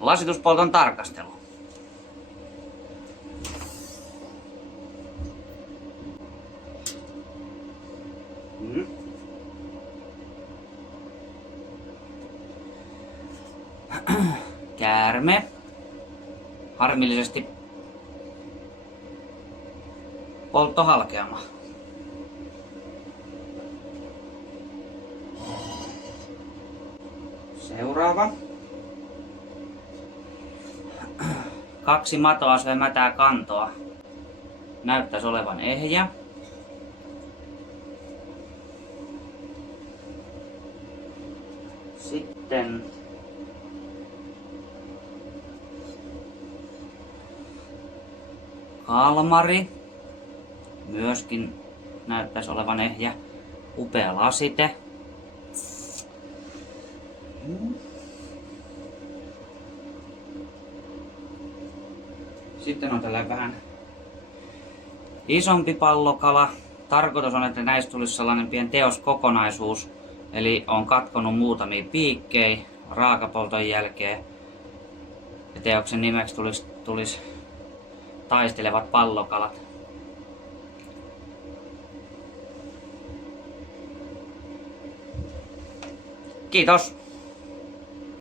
Lasituspolton tarkastelu. Käärme. Harmillisesti polttohalkeama. Seuraava. 2 matoa syö mätää kantoa. Näyttäisi olevan ehjä. Sitten kalmari. Myöskin näyttäisi olevan ehjä. Upea lasite. Sitten on tällainen vähän isompi pallokala. Tarkoitus on, että näistä tulisi sellainen pieni teoskokonaisuus. Eli on katkonut muutamia piikkejä raakapolton jälkeen. Ja teoksen nimeksi tulisi taistelevat pallokalat. Kiitos!